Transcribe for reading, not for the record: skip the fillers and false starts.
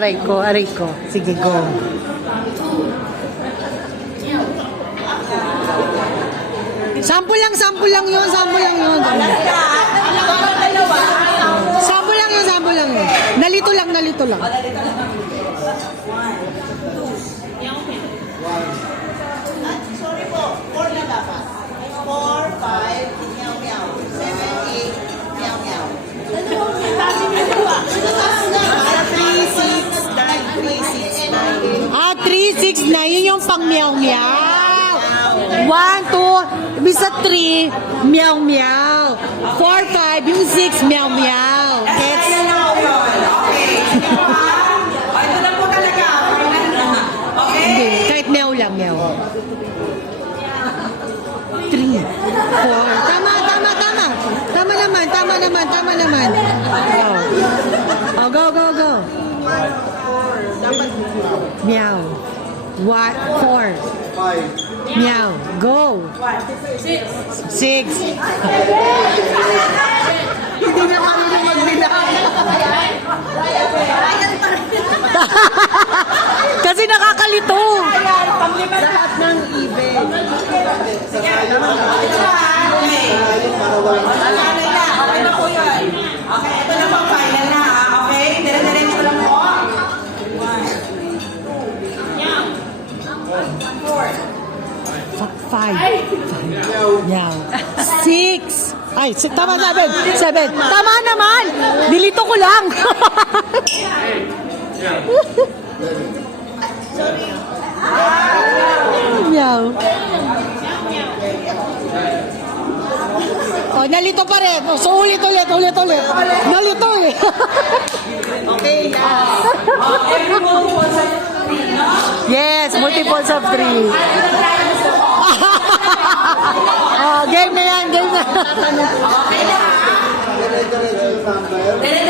aray ko, aray ko. Sige, go. Sample lang yun, sample lang yun. Sample lang yun. Nalito lang. Sorry po, 4 na dapat. 4, 5, meow meow. 7, 8, meow meow. 3, 6, 9. Yun yung pang meow meow. 1, 2, bisa 3, meow meow. 4, 5, yung 6, meow meow. Gets? Ito na po talaga. Hindi, kahit meow lang, meow. 3, 4. Tama naman. Oh, go. Meow. 4. Meow. Go. 6. Hindi na marunong magbilang. Kasi nakakalito. Lahat ng even. Okay na po yun. Okay, ito na pang final na. Okay, dire-diretso lang po. 5. Meow. 6. Ay, tama, 7. Tama naman. Nilito ko lang. Meow. Oh, nalito pa rin. Oh, so ulit. Nalito eh. Okay, yeah. Yes, multiples of 3. Oh, game na yan. Okay na. Dire-diretso